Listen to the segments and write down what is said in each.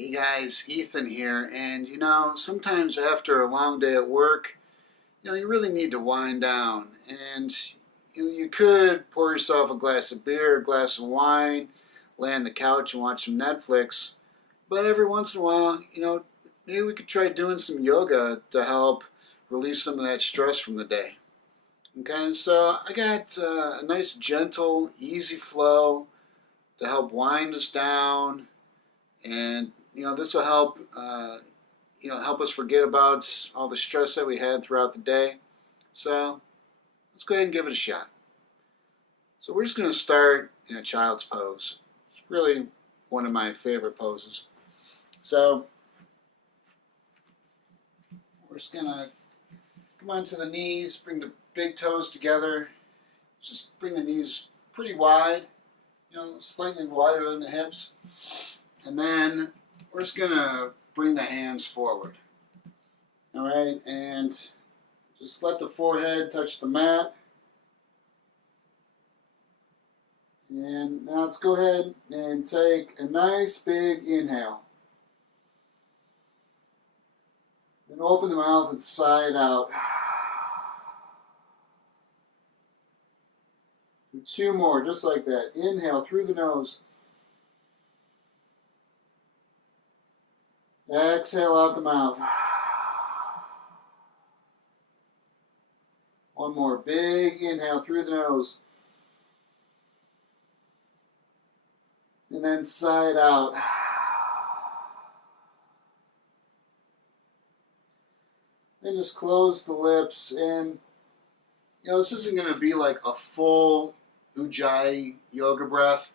Hey guys, Ethan here, and sometimes after a long day at work, you really need to wind down. And you could pour yourself a glass of beer, a glass of wine, lay on the couch and watch some Netflix. But every once in a while, maybe we could try doing some yoga to help release some of that stress from the day. Okay, so I got a nice, gentle, easy flow to help wind us down, and this will help help us forget about all the stress that we had throughout the day. So let's go ahead and give it a shot. So we're just going to start in a child's pose. It's really one of my favorite poses. So we're just going to come onto the knees, bring the big toes together. Just bring the knees pretty wide, slightly wider than the hips. And then we're just going to bring the hands forward. All right, and just let the forehead touch the mat. And now let's go ahead and take a nice big inhale. Then open the mouth and sigh it out. Do two more, just like that. Inhale through the nose. Exhale out the mouth. One more big inhale through the nose. And then sigh it out. Then just close the lips, and this isn't going to be like a full Ujjayi yoga breath,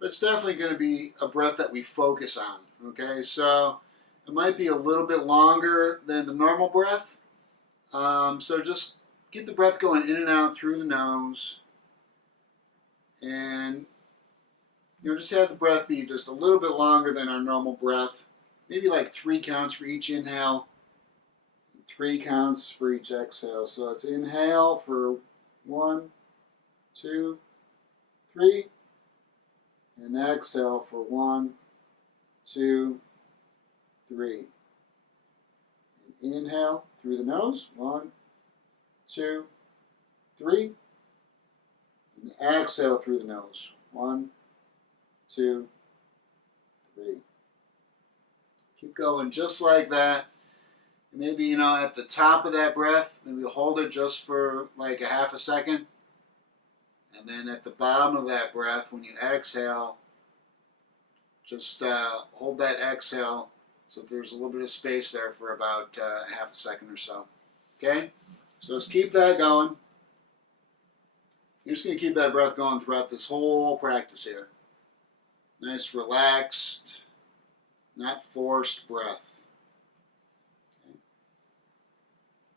but it's definitely going to be a breath that we focus on. Okay, so it might be a little bit longer than the normal breath. So just get the breath going in and out through the nose, and just have the breath be just a little bit longer than our normal breath. Maybe like 3 counts for each inhale, 3 counts for each exhale. So it's inhale for 1, 2, 3, and exhale for 1, 2, 3. And inhale through the nose, 1, 2, 3, and exhale through the nose, 1, 2, 3. Keep going just like that. Maybe, at the top of that breath, maybe hold it just for like a half a second. And then at the bottom of that breath, when you exhale, just hold that exhale so there's a little bit of space there for about half a second or so. Okay? So let's keep that going. You're just going to keep that breath going throughout this whole practice here. Nice, relaxed, not forced breath. Okay.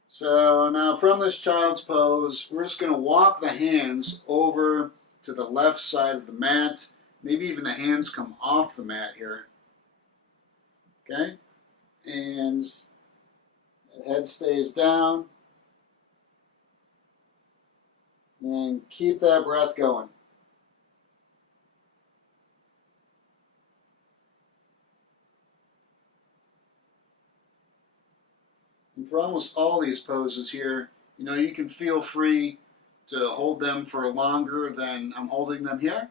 So now from this child's pose, we're just going to walk the hands over to the left side of the mat. Maybe even the hands come off the mat here. Okay? And the head stays down. And keep that breath going. And for almost all these poses here, you can feel free to hold them for longer than I'm holding them here.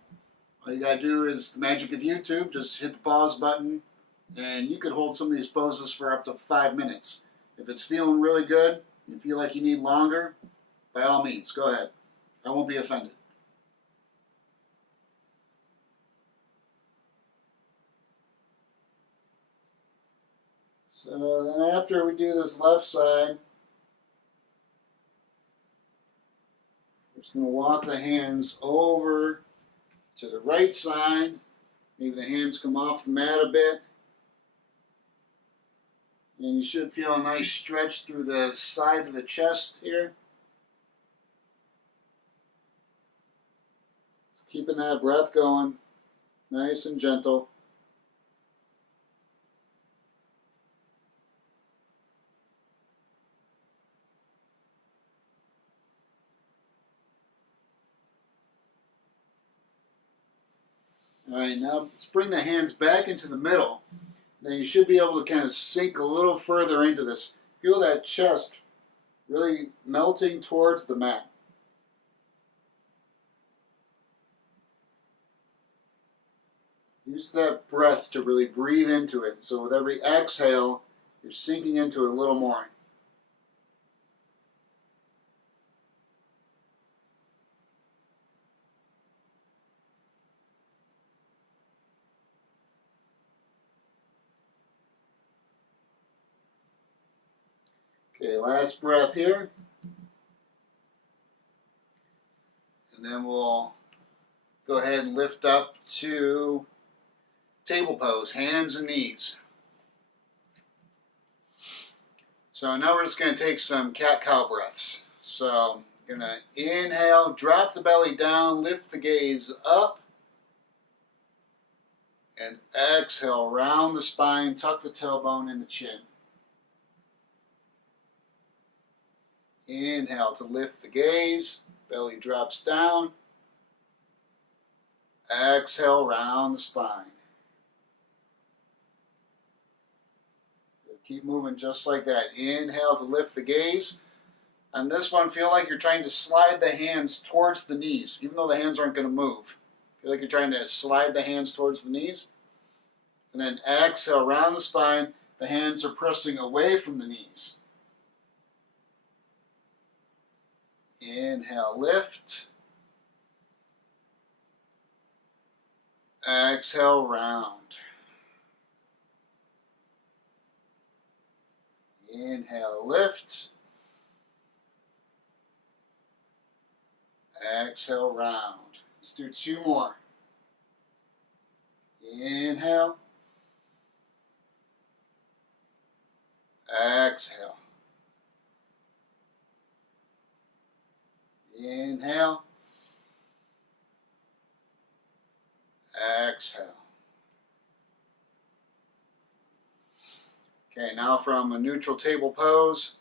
All you gotta do is the magic of YouTube, just hit the pause button, and you could hold some of these poses for up to 5 minutes. If it's feeling really good, you feel like you need longer, by all means, go ahead. I won't be offended. So then after we do this left side, we're just going to walk the hands over to the right side. Maybe the hands come off the mat a bit. And you should feel a nice stretch through the side of the chest here. Just keeping that breath going, nice and gentle. All right, now let's bring the hands back into the middle. Then you should be able to kind of sink a little further into this. Feel that chest really melting towards the mat. Use that breath to really breathe into it. So with every exhale, you're sinking into it a little more. Okay, last breath here. And then we'll go ahead and lift up to table pose, hands and knees. So now we're just going to take some cat-cow breaths. So I'm going to inhale, drop the belly down, lift the gaze up. And exhale, round the spine, tuck the tailbone in the chin. Inhale to lift the gaze, belly drops down. Exhale, round the spine. Keep moving just like that. Inhale to lift the gaze. On this one, feel like you're trying to slide the hands towards the knees, even though the hands aren't going to move. Feel like you're trying to slide the hands towards the knees. And then exhale, round the spine. The hands are pressing away from the knees. Inhale, lift. Exhale, round. Inhale, lift. Exhale, round. Let's do two more. Inhale. Exhale. Inhale. Exhale. Okay, now from a neutral table pose,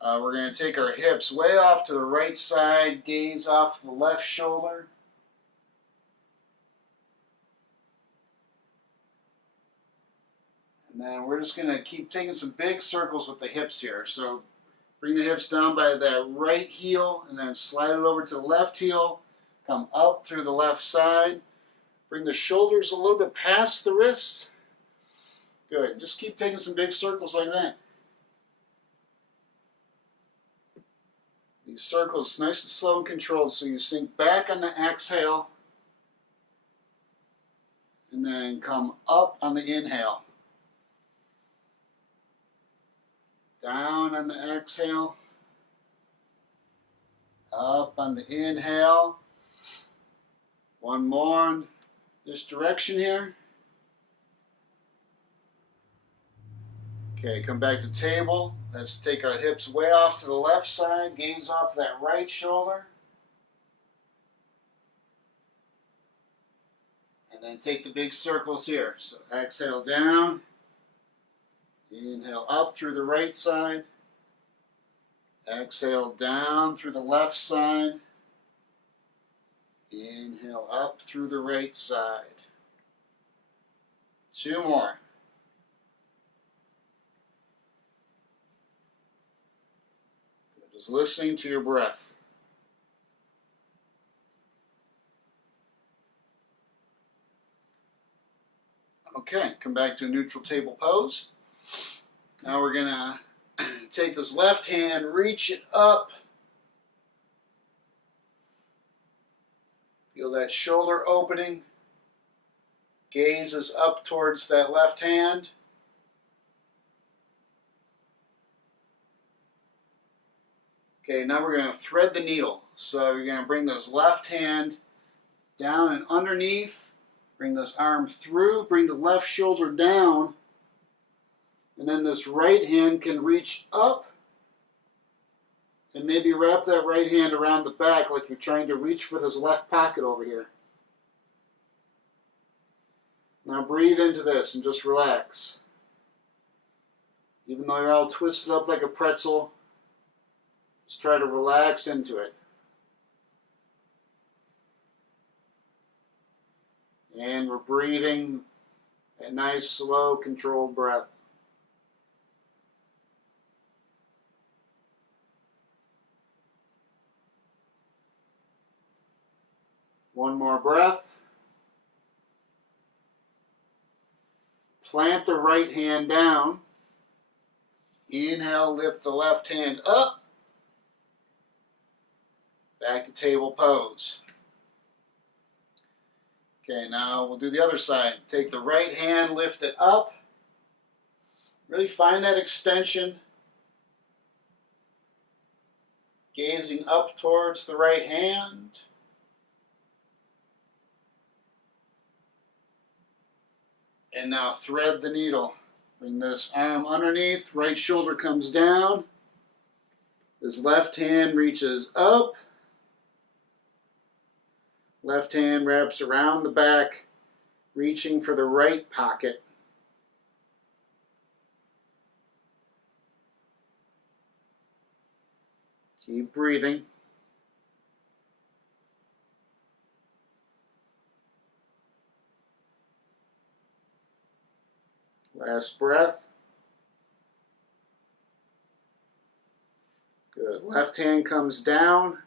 we're going to take our hips way off to the right side, gaze off the left shoulder. And then we're just going to keep taking some big circles with the hips here. So bring the hips down by that right heel and then slide it over to the left heel. Come up through the left side. Bring the shoulders a little bit past the wrists. Good. Just keep taking some big circles like that. These circles nice and slow and controlled, so you sink back on the exhale and then come up on the inhale. Down on the exhale, up on the inhale. One more in this direction here. Okay, come back to table. Let's take our hips way off to the left side, gaze off that right shoulder. And then take the big circles here. So exhale down. Inhale up through the right side. Exhale down through the left side. Inhale up through the right side. Two more. Just listening to your breath. Okay, come back to a neutral table pose. Now we're going to take this left hand, reach it up. Feel that shoulder opening. Gaze is up towards that left hand. Okay, now we're going to thread the needle. So you're going to bring this left hand down and underneath. Bring this arm through. Bring the left shoulder down. And then this right hand can reach up. And maybe wrap that right hand around the back like you're trying to reach for this left pocket over here. Now breathe into this and just relax. Even though you're all twisted up like a pretzel, just try to relax into it. And we're breathing A nice, slow, controlled breath. One more breath. Plant the right hand down. Inhale, lift the left hand up. Back to table pose. Okay, now we'll do the other side. Take the right hand, lift it up. Really find that extension. Gazing up towards the right hand. And now thread the needle. Bring this arm underneath, right shoulder comes down. This left hand reaches up. Left hand wraps around the back, reaching for the right pocket. Keep breathing. Last breath. Good. Left hand comes down.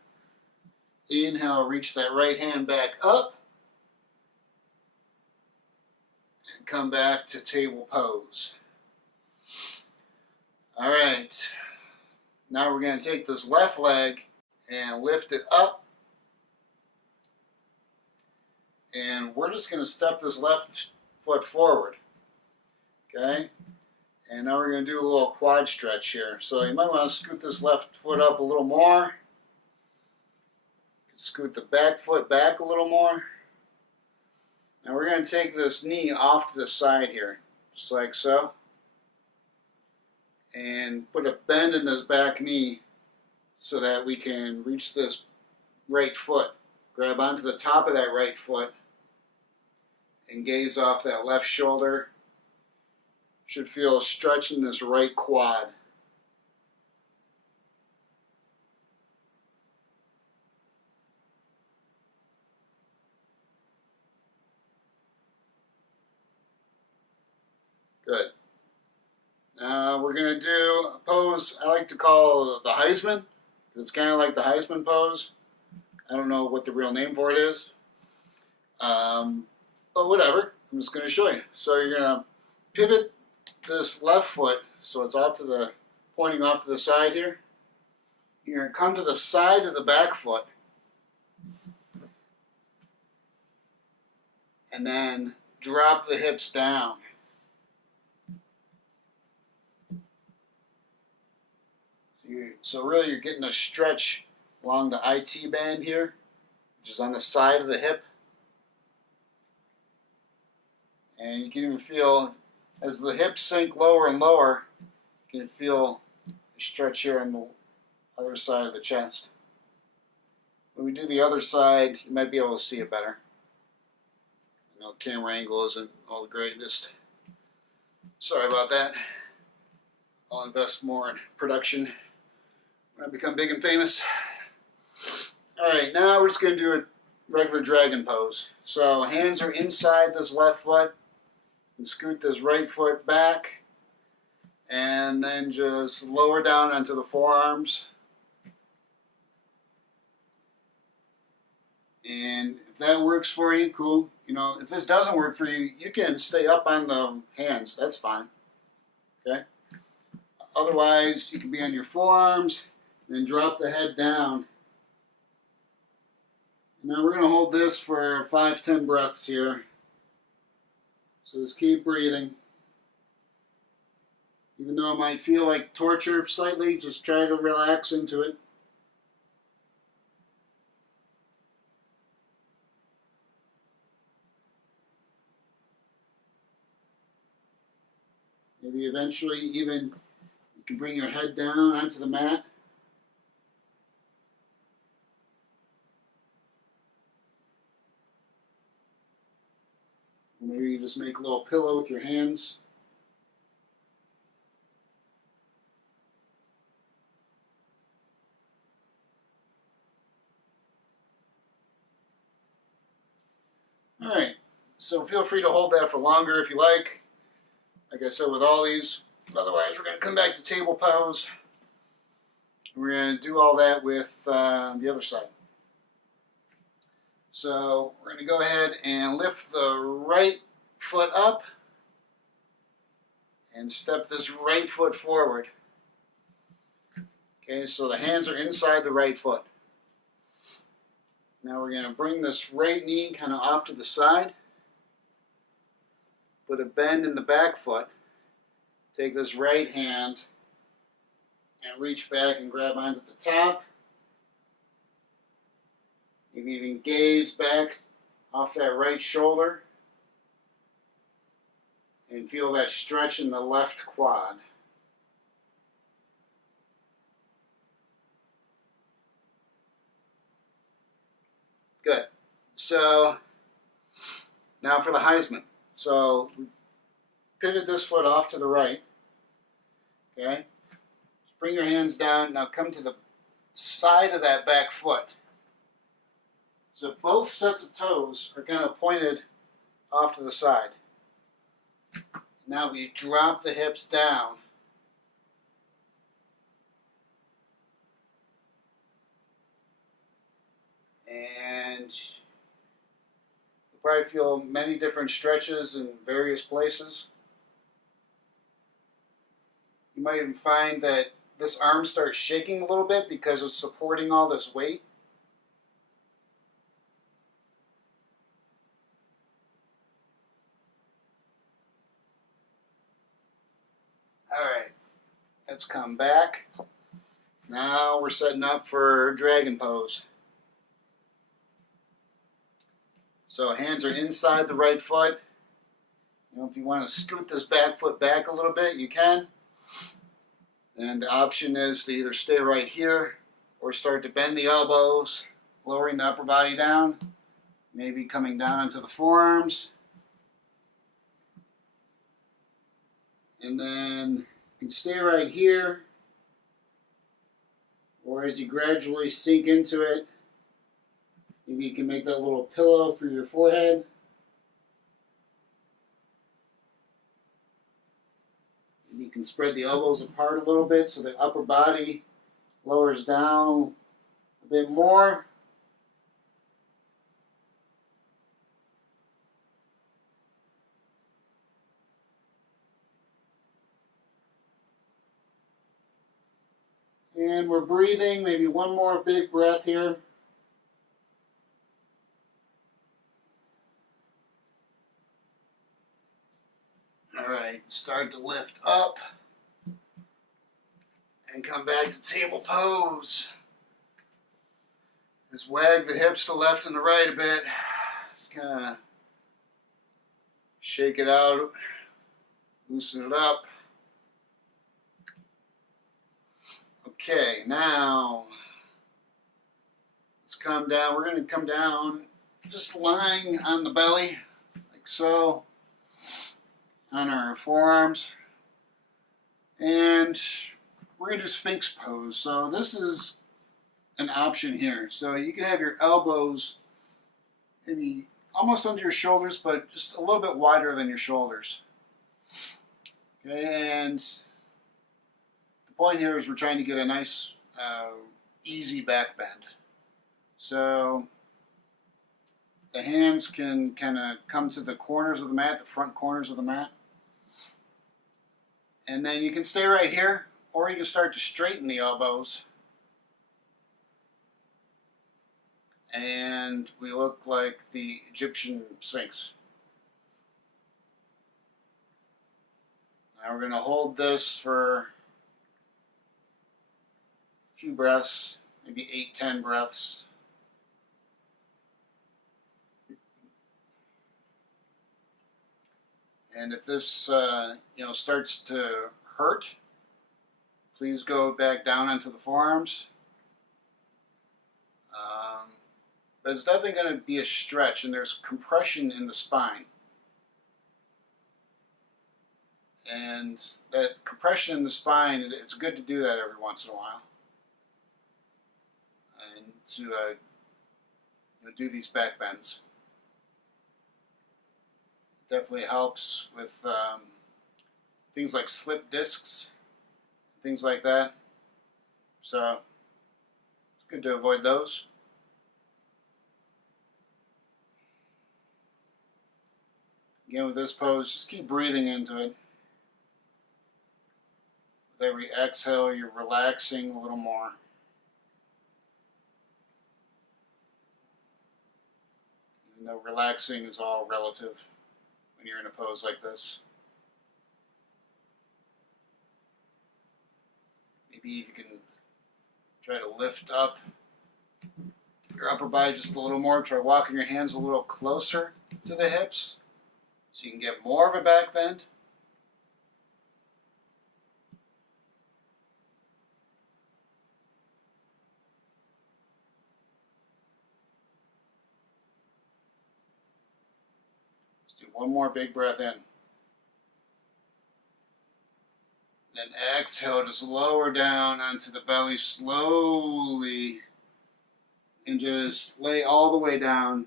Inhale, reach that right hand back up. And come back to table pose. All right. Now we're going to take this left leg and lift it up. And we're just going to step this left foot forward. Okay? And now we're going to do a little quad stretch here. So you might want to scoot this left foot up a little more. Scoot the back foot back a little more. Now we're going to take this knee off to the side here, just like so. And put a bend in this back knee so that we can reach this right foot. Grab onto the top of that right foot and gaze off that left shoulder. Should feel a stretch in this right quad. Good. Now we're going to do a pose I like to call the Heisman. It's kind of like the Heisman pose. I don't know what the real name for it is. But whatever. I'm just going to show you. So you're going to pivot this left foot so it's off to the, pointing off to the side here. You're going to come to the side of the back foot. And then drop the hips down. So really you're getting a stretch along the IT band here, which is on the side of the hip. And you can even feel, as the hips sink lower and lower, you can feel a stretch here on the other side of the chest. When we do the other side, you might be able to see it better. I know camera angle isn't all the greatest. Sorry about that. I'll invest more in production when I become big and famous. Alright, now we're just going to do a regular dragon pose. So hands are inside this left foot. And scoot this right foot back. And then just lower down onto the forearms. And if that works for you, cool. You know, if this doesn't work for you, you can stay up on the hands. That's fine. Okay? Otherwise, you can be on your forearms. Then drop the head down. Now we're going to hold this for 5-10 breaths here. So just keep breathing. Even though it might feel like torture slightly, just try to relax into it. Maybe eventually even you can bring your head down onto the mat. Maybe you just make a little pillow with your hands. Alright, So feel free to hold that for longer if you like. Like I said, with all these. Otherwise, we're going to come back to table pose. We're going to do all that with the other side. So we're going to go ahead and lift the right foot up and step this right foot forward. Okay, so the hands are inside the right foot. Now we're going to bring this right knee kind of off to the side. Put a bend in the back foot. Take this right hand and reach back and grab onto the top. Maybe even gaze back off that right shoulder and feel that stretch in the left quad. Good. So now for the Heisman. So pivot this foot off to the right. Okay. Just bring your hands down. Now come to the side of that back foot. So both sets of toes are kind of pointed off to the side. Now we drop the hips down. And you'll probably feel many different stretches in various places. You might even find that this arm starts shaking a little bit because it's supporting all this weight. Alright, let's come back. Now we're setting up for dragon pose. So hands are inside the right foot. You know, if you want to scoot this back foot back a little bit, you can. And the option is to either stay right here or start to bend the elbows, lowering the upper body down, maybe coming down into the forearms. And then you can stay right here, or as you gradually sink into it, maybe you can make that little pillow for your forehead. You can spread the elbows apart a little bit so the upper body lowers down a bit more. And we're breathing, maybe one more big breath here. All right, start to lift up and come back to table pose. Just wag the hips to the left and the right a bit. Just kind of shake it out, loosen it up. Okay, now let's come down. We're going to come down just lying on the belly, like so, on our forearms. And we're going to do Sphinx pose. So this is an option here. So you can have your elbows maybe almost under your shoulders, but just a little bit wider than your shoulders. Okay, and the point here is we're trying to get a nice, easy back bend. So the hands can kind of come to the corners of the mat, the front corners of the mat. And then you can stay right here, or you can start to straighten the elbows. And we look like the Egyptian Sphinx. Now we're going to hold this for a few breaths, maybe 8-10 breaths. And if this starts to hurt, please go back down into the forearms. But it's definitely going to be a stretch, and there's compression in the spine. And that compression in the spine, it's good to do that every once in a while. And to do these back bends. Definitely helps with things like slip discs, things like that. So it's good to avoid those. Again, with this pose, just keep breathing into it. With every exhale, you're relaxing a little more. Even though relaxing is all relative when you're in a pose like this. Maybe if you can try to lift up your upper body just a little more. Try walking your hands a little closer to the hips so you can get more of a back bend. Let's do one more big breath in. Then exhale, just lower down onto the belly slowly and just lay all the way down.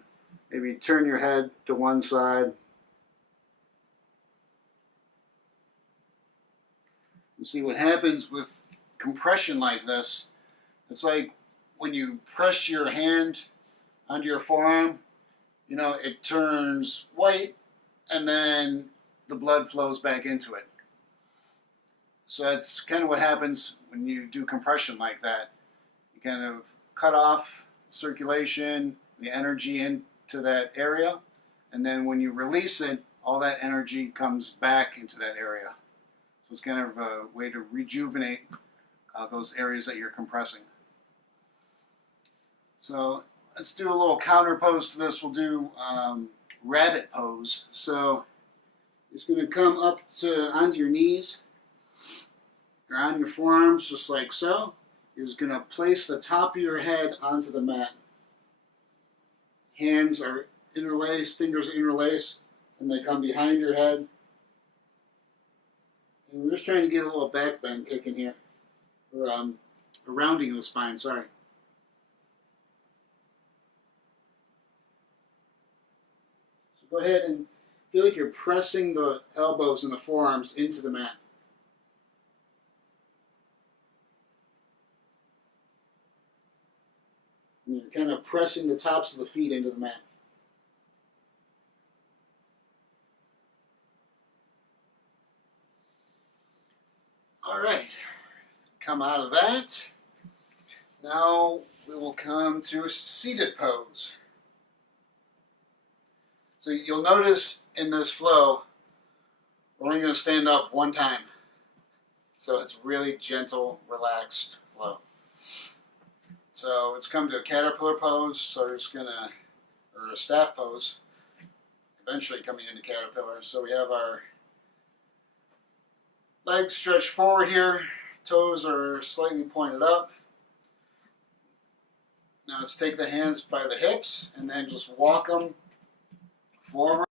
Maybe turn your head to one side. And see what happens with compression like this. It's like when you press your hand onto your forearm, you know, it turns white and then the blood flows back into it. So that's kind of what happens when you do compression like that. You kind of cut off circulation, the energy into that area, and then when you release it, all that energy comes back into that area. So it's kind of a way to rejuvenate those areas that you're compressing. So let's do a little counter pose to this. We'll do rabbit pose. So it's going to come up onto your knees. You're on your forearms just like so. You're just going to place the top of your head onto the mat. Hands are interlaced, fingers are interlaced, and they come behind your head. And we're just trying to get a little back bend kicking here. Or a rounding of the spine, sorry. So go ahead and feel like you're pressing the elbows and the forearms into the mat. And you're kind of pressing the tops of the feet into the mat. All right, come out of that. Now we will come to a seated pose. So you'll notice in this flow, we're only going to stand up one time. So it's really gentle, relaxed flow. So let's come to a caterpillar pose. So we're just going to, or a staff pose, eventually coming into caterpillar. So we have our legs stretched forward here. Toes are slightly pointed up. Now let's take the hands by the hips and then just walk them forward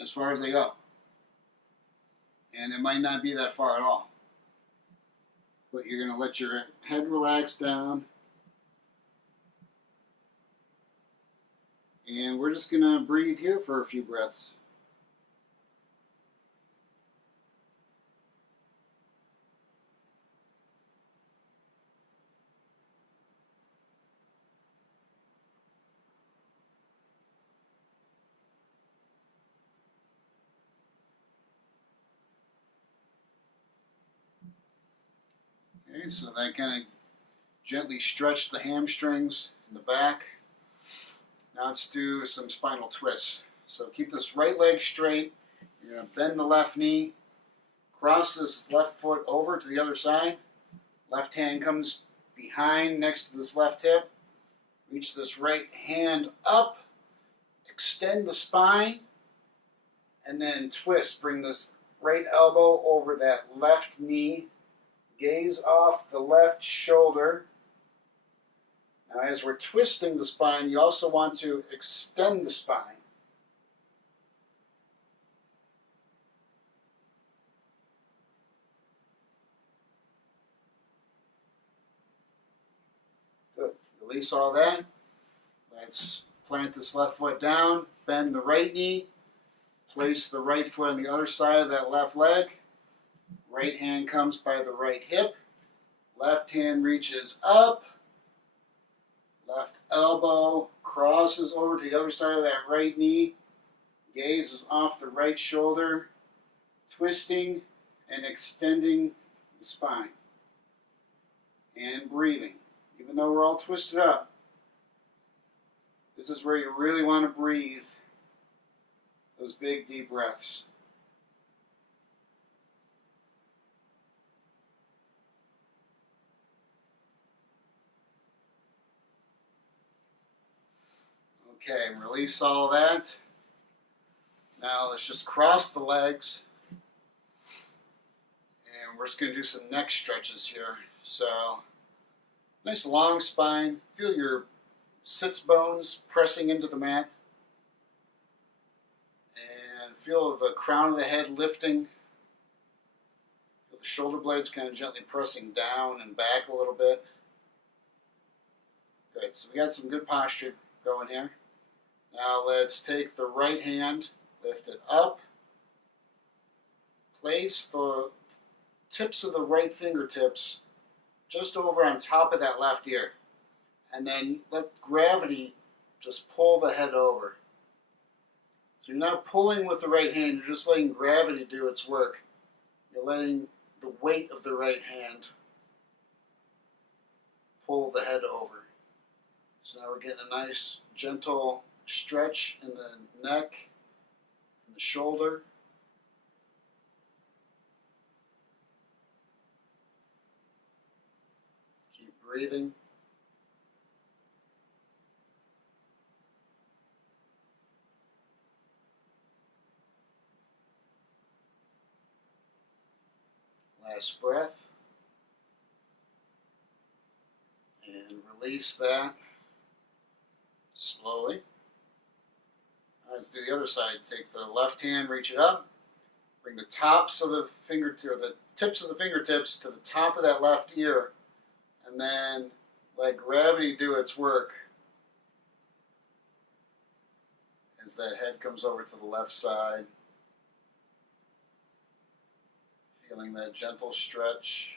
as far as they go. And it might not be that far at all. But you're going to let your head relax down. And we're just going to breathe here for a few breaths. Okay, so that kind of gently stretched the hamstrings in the back. Now let's do some spinal twists. So keep this right leg straight. You're going to bend the left knee. Cross this left foot over to the other side. Left hand comes behind next to this left hip. Reach this right hand up. Extend the spine. And then twist. Bring this right elbow over that left knee. Gaze off the left shoulder. Now as we're twisting the spine, you also want to extend the spine. Good. Release all that. Let's Plant this left foot down, bend the right knee, place the right foot on the other side of that left leg. Right hand comes by the right hip. Left hand reaches up. Left elbow crosses over to the other side of that right knee. Gaze is off the right shoulder, twisting and extending the spine. And breathing. Even though we're all twisted up, this is where you really want to breathe those big, deep breaths. Okay, release all that. Now let's just cross the legs. And we're just going to do some neck stretches here. So, nice long spine. Feel your sits bones pressing into the mat. And feel the crown of the head lifting. Feel the shoulder blades kind of gently pressing down and back a little bit. Good. So we got some good posture going here. Now let's take the right hand, lift it up. Place the tips of the right fingertips just over on top of that left ear. And then let gravity just pull the head over. So you're not pulling with the right hand, you're just letting gravity do its work. You're letting the weight of the right hand pull the head over. So now we're getting a nice, gentle stretch in the neck and the shoulder. Keep breathing. Last breath. And release that slowly. Let's do the other side. Take the left hand, reach it up. Bring the tops of the fingertips, or the tips of the fingertips to the top of that left ear. And then let gravity do its work as that head comes over to the left side. Feeling that gentle stretch.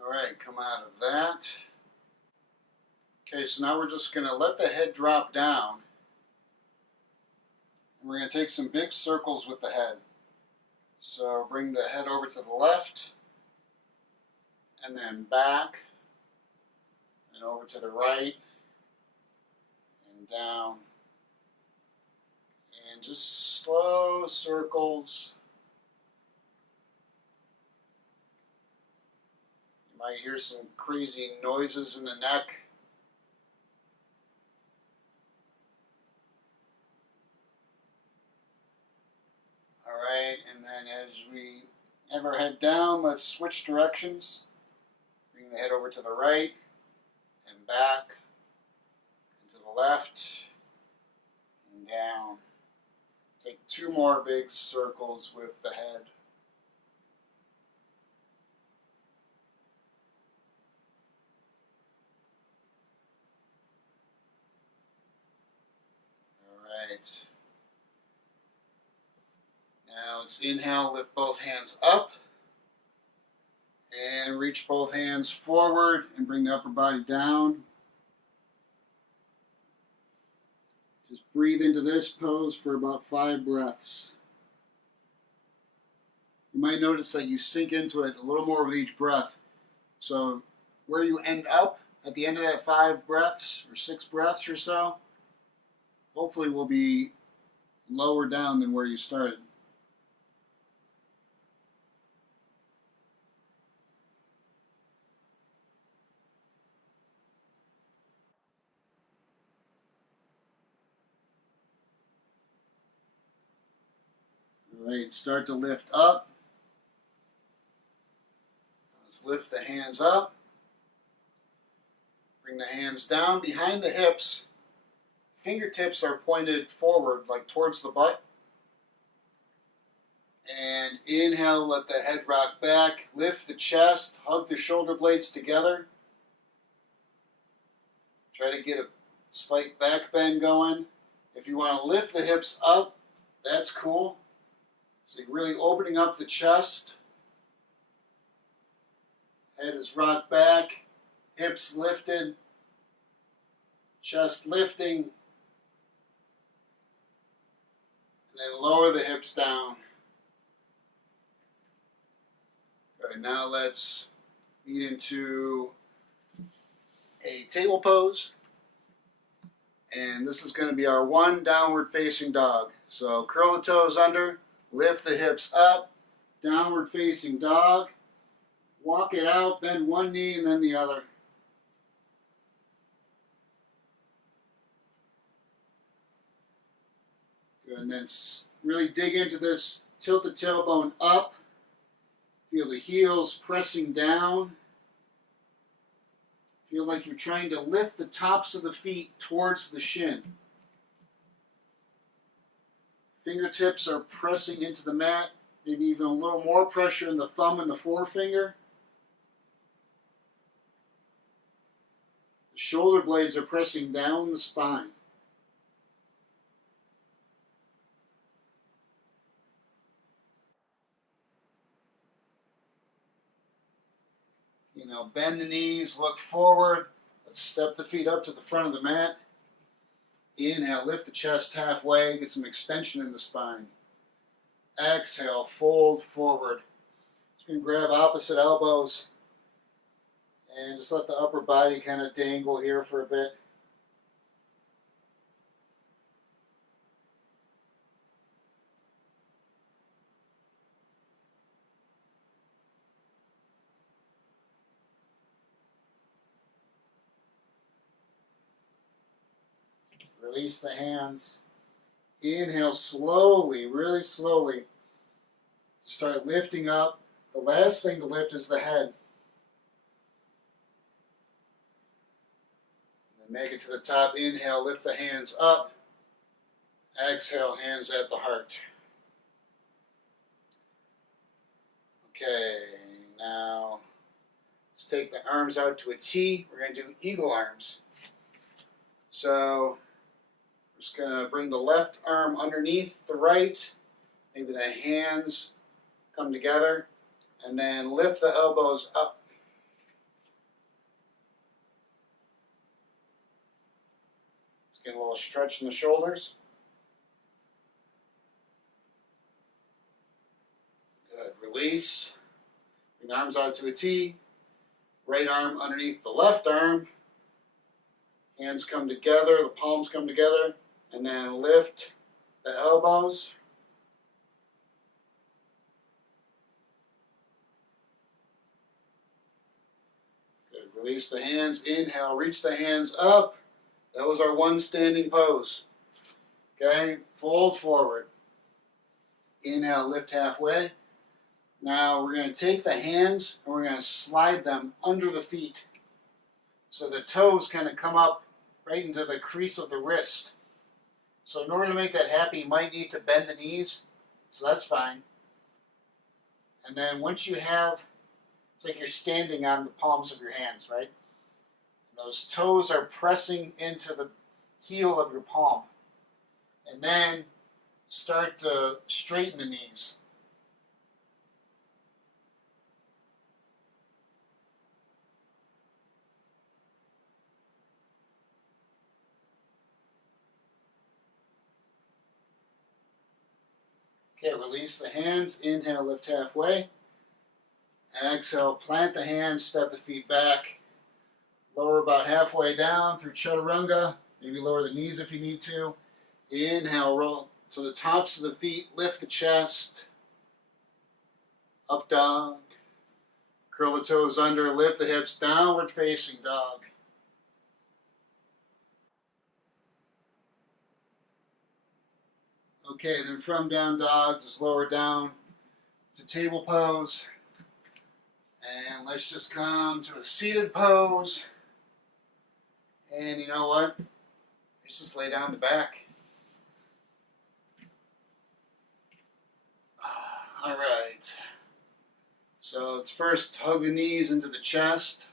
All right, come out of that. Okay, so now we're just going to let the head drop down. And we're going to take some big circles with the head. So bring the head over to the left, and then back, and over to the right, and down. And just slow circles. You might hear some crazy noises in the neck. Alright, and then as we have our head down, let's switch directions. Bring the head over to the right, and back, and to the left, and down. Take 2 more big circles with the head. Alright. Now let's inhale, lift both hands up. And reach both hands forward and bring the upper body down. Just breathe into this pose for about 5 breaths. You might notice that you sink into it a little more with each breath. So where you end up at the end of that 5 breaths or 6 breaths or so, hopefully will be lower down than where you started. All right, start to lift up. Let's lift the hands up. Bring the hands down behind the hips. Fingertips are pointed forward, like towards the butt. And inhale, let the head rock back. Lift the chest, hug the shoulder blades together. Try to get a slight back bend going. If you want to lift the hips up, that's cool. So you're really opening up the chest. Head is rocked back, hips lifted, chest lifting, and then lower the hips down. Good, now let's meet into a table pose. And this is going to be our one downward facing dog. So curl the toes under, lift the hips up, downward facing dog. Walk it out, bend one knee and then the other. Good, and then really dig into this. Tilt the tailbone up. Feel the heels pressing down. Feel like you're trying to lift the tops of the feet towards the shin. Fingertips are pressing into the mat. Maybe even a little more pressure in the thumb and the forefinger. The shoulder blades are pressing down the spine. Bend the knees, look forward. Let's step the feet up to the front of the mat. Inhale, lift the chest halfway, get some extension in the spine. Exhale, fold forward. You can grab opposite elbows and just let the upper body kind of dangle here for a bit. Release the hands. Inhale slowly, really slowly. Start lifting up. The last thing to lift is the head. And then make it to the top. Inhale, lift the hands up. Exhale, hands at the heart. Okay, now let's take the arms out to a T. We're going to do eagle arms. So we're just going to bring the left arm underneath the right. Maybe the hands come together. And then lift the elbows up. Let's get a little stretch in the shoulders. Good. Release. Bring the arms out to a T. Right arm underneath the left arm. Hands come together, the palms come together, and then lift the elbows. Good. Release the hands. Inhale, reach the hands up. That was our one standing pose. Okay, fold forward. Inhale, lift halfway. Now we're going to take the hands and we're going to slide them under the feet. So the toes kind of come up right into the crease of the wrist. So in order to make that happen, you might need to bend the knees. So that's fine. And then once you have, it's like you're standing on the palms of your hands, right? And those toes are pressing into the heel of your palm. And then start to straighten the knees. Okay, release the hands. Inhale, lift halfway. Exhale, plant the hands, step the feet back. Lower about halfway down through chaturanga. Maybe lower the knees if you need to. Inhale, roll to the tops of the feet. Lift the chest. Up dog. Curl the toes under. Lift the hips. Downward facing dog. Okay, then from down dog, just lower down to table pose. And let's just come to a seated pose. And you know what? Let's just lay down the back. All right. So let's first hug the knees into the chest.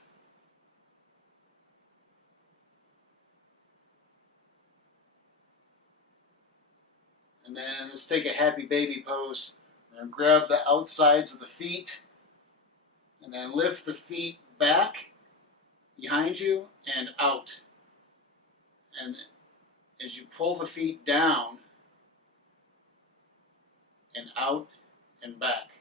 And then let's take a happy baby pose. We're going to grab the outsides of the feet and then lift the feet back behind you and out. And as you pull the feet down and out and back.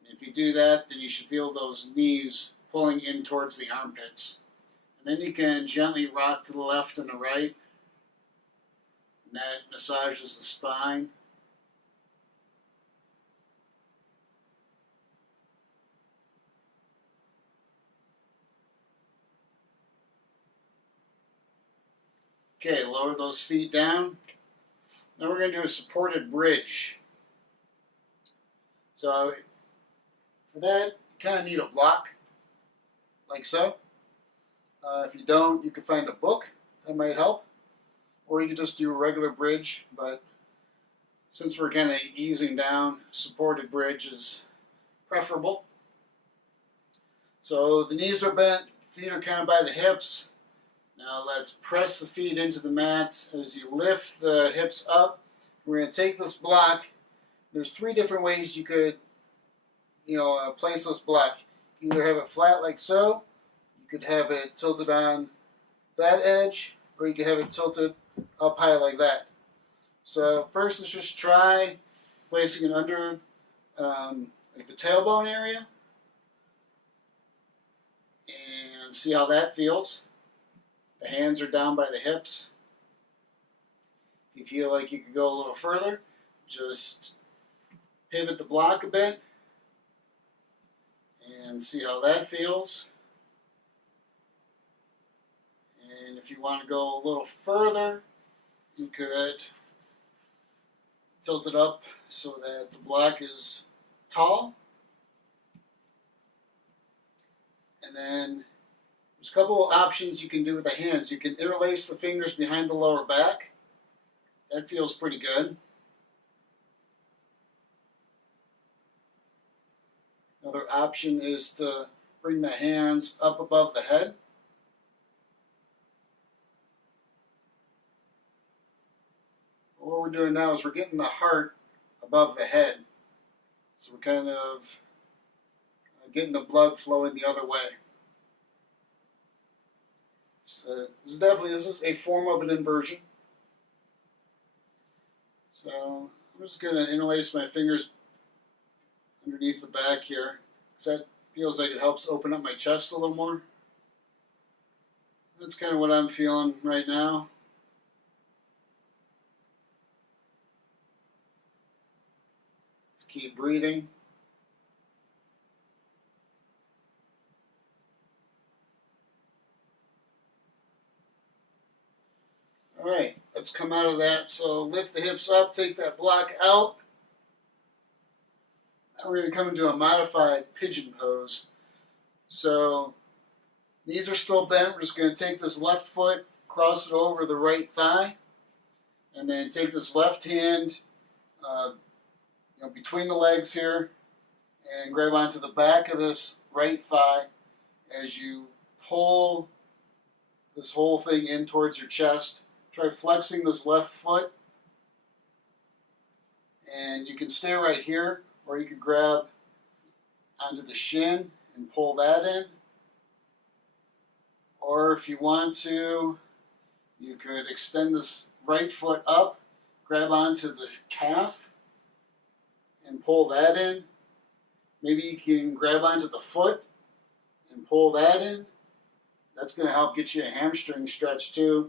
And if you do that, then you should feel those knees pulling in towards the armpits. And then you can gently rock to the left and the right. And that massages the spine. Okay, lower those feet down. Now we're going to do a supported bridge. So for that, you kind of need a block, like so. If you don't, you can find a book that might help. Or you could just do a regular bridge, but since we're kind of easing down, supported bridge is preferable. So the knees are bent, feet are kind of by the hips. Now let's press the feet into the mats. As you lift the hips up, we're going to take this block. There's 3 different ways you could, place this block. You either have it flat like so, you could have it tilted on that edge, or you could have it tilted up high like that. So first, let's just try placing it under like the tailbone area and see how that feels. The hands are down by the hips. If you feel like you could go a little further, just pivot the block a bit and see how that feels. And if you want to go a little further, you could tilt it up so that the block is tall. And then there's a couple of options you can do with the hands. You can interlace the fingers behind the lower back. That feels pretty good. Another option is to bring the hands up above the head. What we're doing now is we're getting the heart above the head. So we're kind of getting the blood flowing the other way. So this is a form of an inversion. So I'm just going to interlace my fingers underneath the back here, because that feels like it helps open up my chest a little more. That's kind of what I'm feeling right now. Let's keep breathing. All right, let's come out of that. So lift the hips up, take that block out. Now we're going to come into a modified pigeon pose. So knees are still bent. We're just going to take this left foot, cross it over the right thigh, and then take this left hand between the legs here and grab onto the back of this right thigh as you pull this whole thing in towards your chest. Try flexing this left foot, and you can stay right here, or you can grab onto the shin and pull that in. Or if you want to, you could extend this right foot up, grab onto the calf, and pull that in. Maybe you can grab onto the foot and pull that in. That's going to help get you a hamstring stretch too.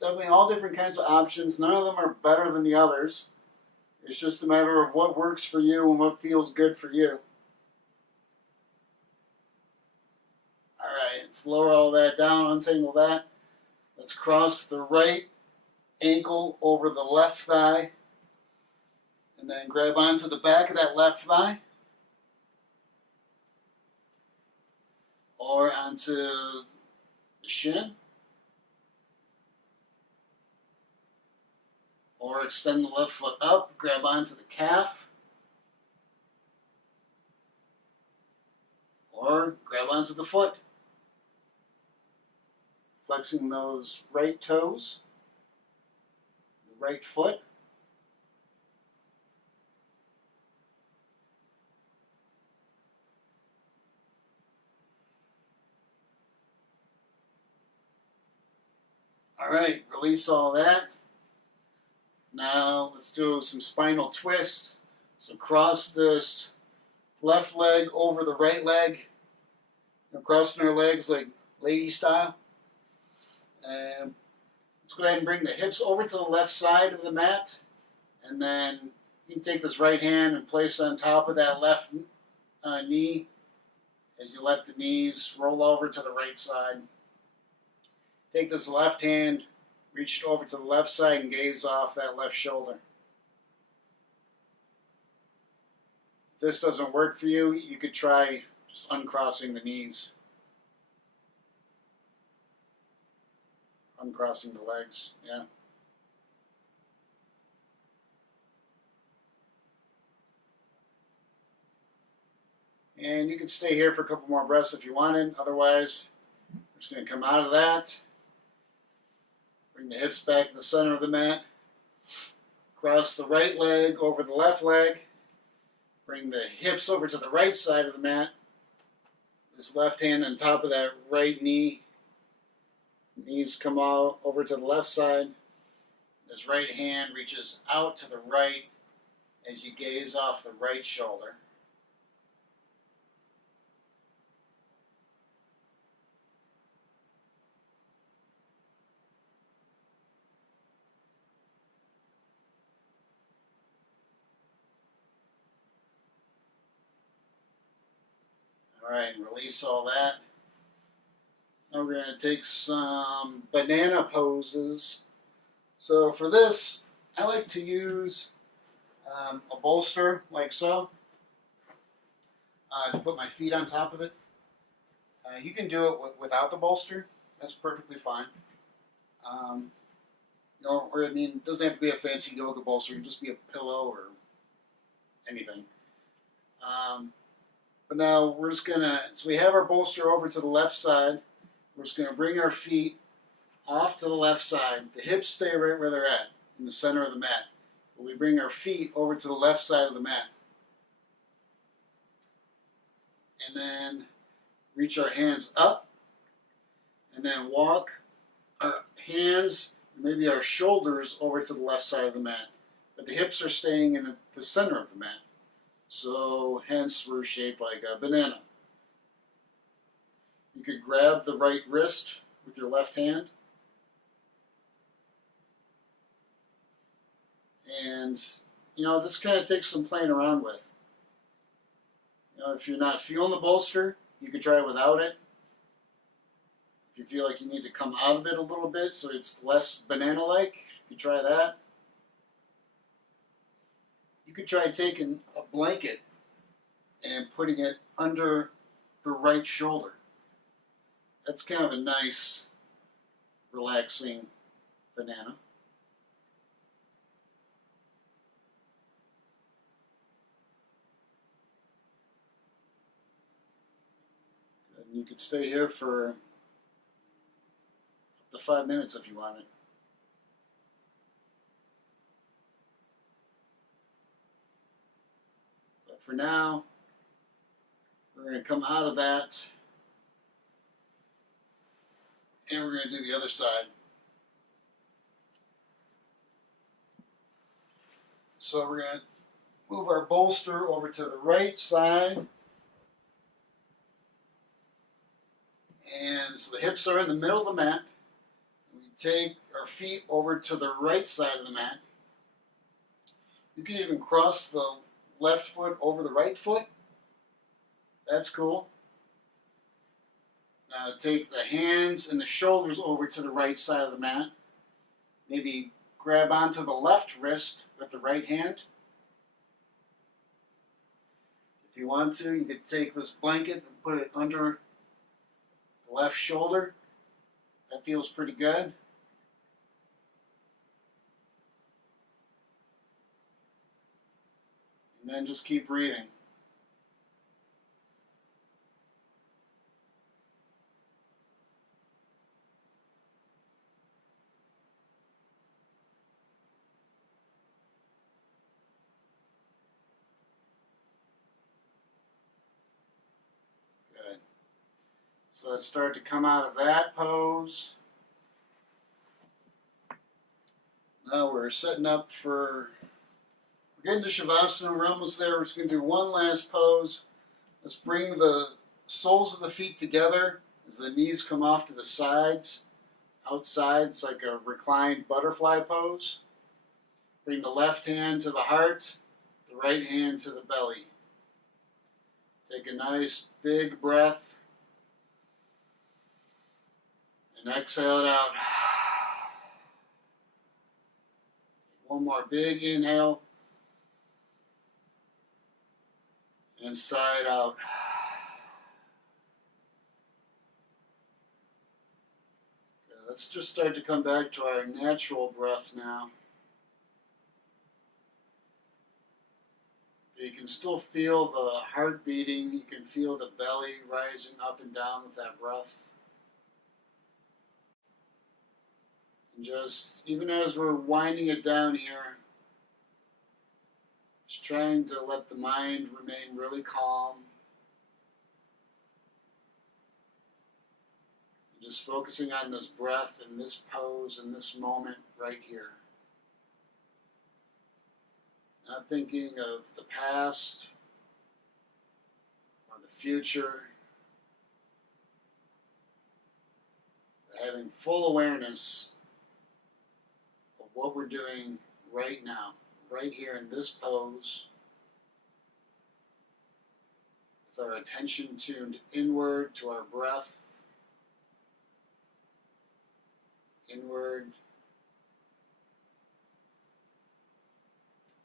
Definitely all different kinds of options. None of them are better than the others. It's just a matter of what works for you and what feels good for you. All right, let's lower all that down, untangle that. Let's cross the right ankle over the left thigh and then grab onto the back of that left thigh. or onto the shin, or extend the left foot up, grab onto the calf, or grab onto the foot, flexing those right toes, the right foot. All right, release all that. Now let's do some spinal twists. So cross this left leg over the right leg. We're crossing our legs like lady style. And let's go ahead and bring the hips over to the left side of the mat. And then you can take this right hand and place it on top of that left knee as you let the knees roll over to the right side. Take this left hand, reach it over to the left side and gaze off that left shoulder. If this doesn't work for you, you could try just uncrossing the knees. Uncrossing the legs, yeah. And you can stay here for a couple more breaths if you wanted. Otherwise, we're just going to come out of that. Bring the hips back to the center of the mat. Cross the right leg over the left leg. Bring the hips over to the right side of the mat. This left hand on top of that right knee. Knees come out over to the left side. This right hand reaches out to the right as you gaze off the right shoulder. All right, release all that. Now we're going to take some banana poses. So for this, I like to use a bolster like so to put my feet on top of it. You can do it without the bolster. That's perfectly fine. Or I mean, it doesn't have to be a fancy yoga bolster. It can just be a pillow or anything. But now we're just gonna, so we have our bolster over to the left side. We're just gonna bring our feet off to the left side. The hips stay right where they're at, in the center of the mat. But we bring our feet over to the left side of the mat. And then reach our hands up. And then walk our hands, maybe our shoulders, over to the left side of the mat. But the hips are staying in the center of the mat. So hence we're shaped like a banana. You could grab the right wrist with your left hand. And, this kind of takes some playing around with. If you're not feeling the bolster, you could try it without it. If you feel like you need to come out of it a little bit so it's less banana-like, you could try that. You could try taking a blanket and putting it under the right shoulder. That's kind of a nice, relaxing banana. And you could stay here for up to 5 minutes if you wanted. But for now, we're going to come out of that, and we're going to do the other side. So we're going to move our bolster over to the right side. And so the hips are in the middle of the mat. We take our feet over to the right side of the mat. You can even cross the left foot over the right foot. That's cool. Now take the hands and the shoulders over to the right side of the mat. Maybe grab onto the left wrist with the right hand. If you want to, you could take this blanket and put it under the left shoulder. That feels pretty good. And then just keep breathing. Good. So let's start to come out of that pose. Now we're setting up for, we're getting to Shavasana. We're almost there. We're just going to do one last pose. Let's bring the soles of the feet together as the knees come off to the sides. Outside, it's like a reclined butterfly pose. Bring the left hand to the heart, the right hand to the belly. Take a nice big breath and exhale it out. One more big inhale and sigh it out. Okay, let's just start to come back to our natural breath now. You can still feel the heart beating. You can feel the belly rising up and down with that breath. And just, even as we're winding it down here, just trying to let the mind remain really calm. And just focusing on this breath and this pose and this moment right here. Not thinking of the past or the future. But having full awareness of what we're doing right now, right here in this pose, with our attention tuned inward to our breath, inward.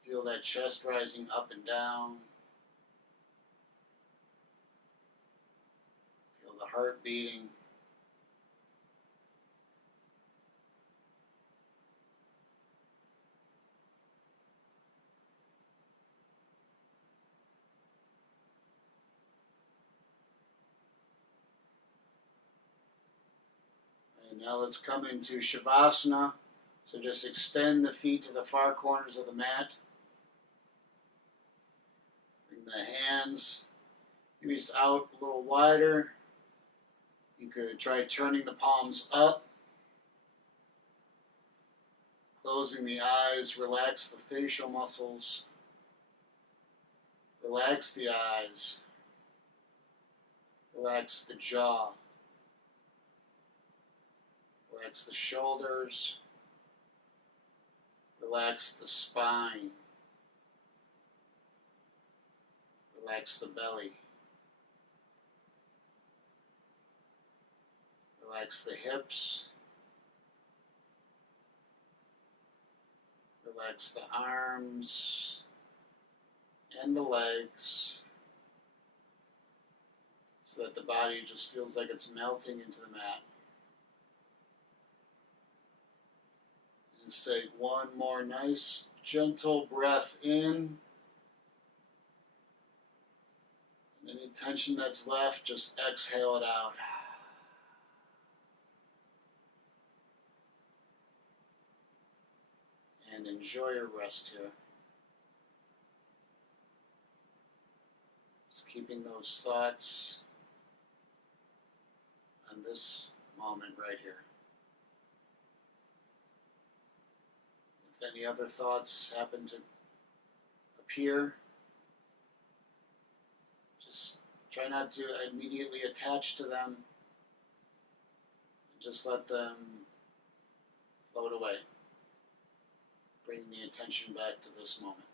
Feel that chest rising up and down. Feel the heart beating. And now let's come into Shavasana. So just extend the feet to the far corners of the mat. Bring the hands maybe just out a little wider. You could try turning the palms up. Closing the eyes, relax the facial muscles. Relax the eyes. Relax the jaw. Relax the shoulders. Relax the spine. Relax the belly. Relax the hips. Relax the arms and the legs so that the body just feels like it's melting into the mat. And take one more nice, gentle breath in. And any tension that's left, just exhale it out. And enjoy your rest here. Just keeping those thoughts on this moment right here. If any other thoughts happen to appear, just try not to immediately attach to them. Just let them float away. Bring the attention back to this moment.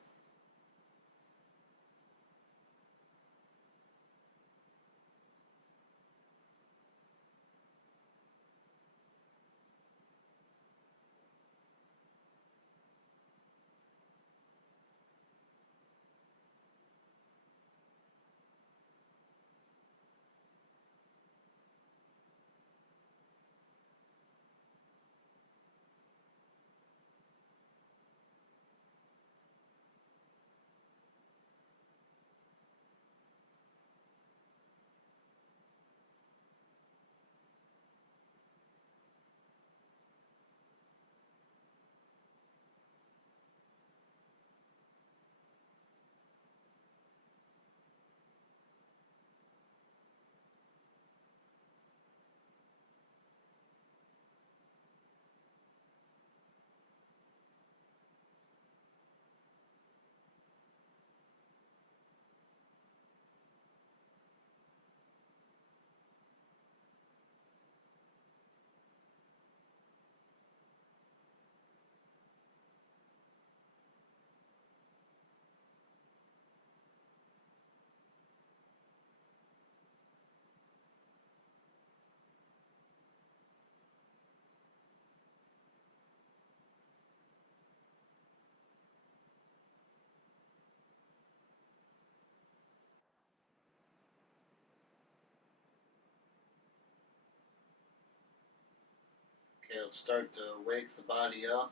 Okay, let's start to wake the body up.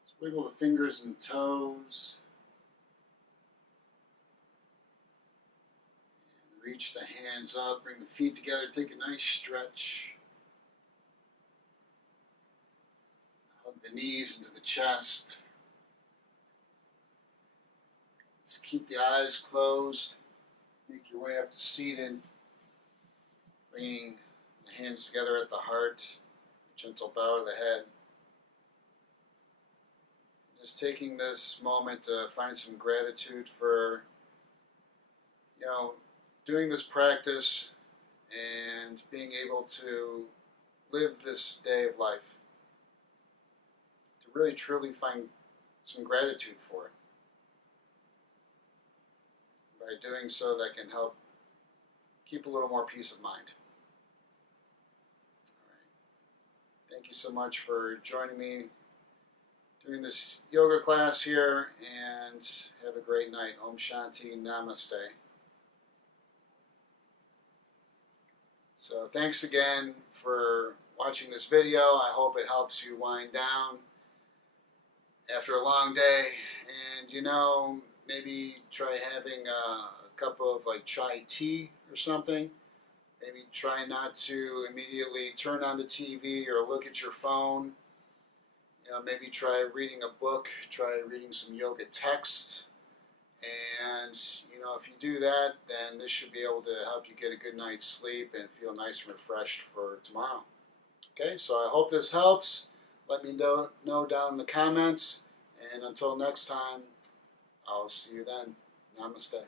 Let's wiggle the fingers and toes. And reach the hands up, bring the feet together, take a nice stretch. Hug the knees into the chest. Just keep the eyes closed. Make your way up to seated. Bringing the hands together at the heart. Gentle bow of the head. Just taking this moment to find some gratitude for, doing this practice and being able to live this day of life. To really truly find some gratitude for it. By doing so, that can help keep a little more peace of mind. All right. Thank you so much for joining me during this yoga class here, and have a great night. Om Shanti, Namaste. So thanks again for watching this video. I hope it helps you wind down after a long day, and maybe try having a cup of like chai tea or something. Maybe try not to immediately turn on the TV or look at your phone. Maybe try reading a book, try reading some yoga texts, and if you do that, then this should be able to help you get a good night's sleep and feel nice and refreshed for tomorrow. Okay, so I hope this helps. Let me know down in the comments, and until next time, I'll see you then. Namaste.